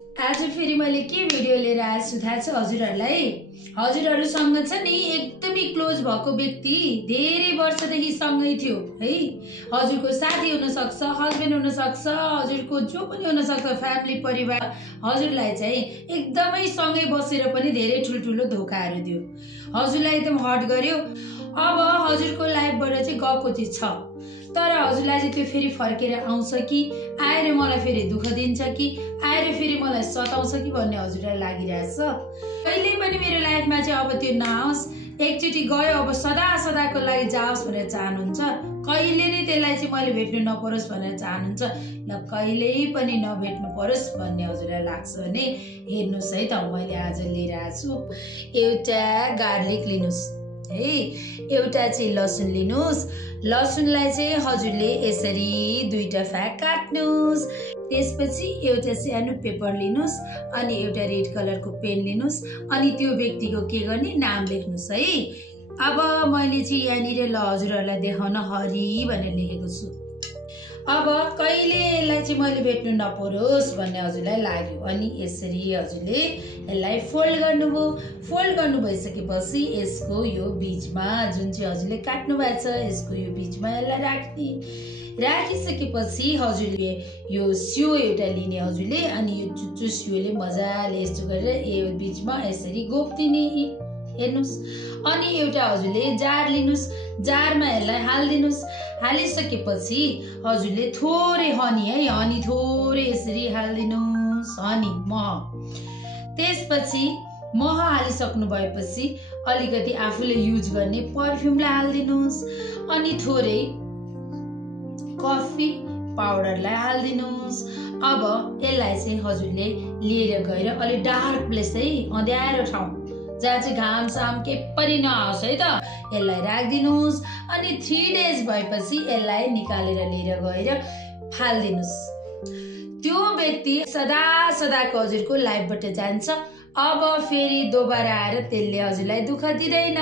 आज फेरि मैले के भिडियो लिएर आएको छु थाहा छ हजुरहरूलाई? हजुरहरूसँग छ नि एकदमै क्लोज भएको व्यक्ति धेरै वर्षदेखि सँगै थियो है। हजुरको साथी हुन सक्छ, हस्बेन्ड हुन सक्छ, हजुरको जो पनि हुन सक्छ, फ्यामिली परिवार। हजुरलाई चाहिँ एकदमै सँगै बसेर पनि धेरै ठुल्ठुलो धोकाहरू दियो, हजुरलाई एकदम हर्ट गर्यो। अब हजुरको लाइफबाट चाहिँ गएको चाहिँ छ, तर हजुरलाई चाहिँ त्यो फेरि फर्केर आउँछ कि आएर मलाई फेरि दुःख दिन्छ कि आएर फेरि मलाई सताउँछ कि भन्ने हजुरलाई लागिरहेछ। कहिले पनि मेरो लाइफमा चाहिँ अब त्यो नआओस्, एकचोटि गयो अब सदा सदाको लागि जाओस् भनेर चाहनुहुन्छ। कहिले नै त्यसलाई चाहिँ मैले भेट्नु नपरोस् भनेर चाहनुहुन्छ, ल कहिल्यै पनि नभेट्नु परोस् भन्ने हजुरलाई लाग्छ भने हेर्नुहोस् है त, मैले आज लिएर आएको छु। एउटा गार्लिक लिनुहोस् है, एउटा चाहिँ लसुन लिनुहोस्। लसुनलाई चाहिँ हजुरले यसरी दुईटा फ्याक काट्नुहोस्। त्यसपछि एउटा सानो पेपर लिनुहोस् अनि एउटा रेड कलरको पेन लिनुहोस् अनि त्यो व्यक्तिको के गर्ने नाम लेख्नुहोस् है। अब मैले चाहिँ यहाँनिर ल हजुरहरूलाई देखाउन हरि भनेर लेखेको छु। अब कहिले यसलाई चाहिँ मैले भेट्नु नपरोस् भन्ने हजुरलाई लाग्यो अनि यसरी हजुरले यसलाई फोल्ड गर्नुभयो। फोल्ड गर्नु भइसकेपछि यसको यो बिचमा जुन चाहिँ हजुरले काट्नु भएको छ यसको यो बिचमा यसलाई राख्ने। राखिसकेपछि हजुरले यो सियो एउटा लिने हजुरले अनि यो चुच्चो सियोले मजाले यस्तो गरेर यो बिचमा यसरी गोप्दिने, हेर्नुहोस्। अनि एउटा हजुरले जार लिनुहोस्, जारमा यसलाई हालिदिनुहोस्। हालिसकेपछि हजुरले थोरै हनी है, हनी थोरै यसरी हालिदिनुहोस्, हनी मह। त्यसपछि मह हालिसक्नु भएपछि अलिकति आफूले युज गर्ने पर्फ्युमलाई हालिदिनुहोस् अनि थोरै कफी पाउडरलाई हालिदिनुहोस्। अब यसलाई चाहिँ हजुरले लिएर गएर अलिक डार्क प्लेस है, अँध्यारो ठाउँ जहाँ चाहिँ घाम साम के पनि नआओस् है त, यसलाई राखिदिनुहोस् अनि 3 डेज भएपछि यसलाई निकालेर लिएर गएर फालिदिनुहोस्। त्यो व्यक्ति सदा सदाको हजुरको लाइफबाट जान्छ। अब फेरि दोबारा आएर त्यसले हजुरलाई दुःख दिँदैन।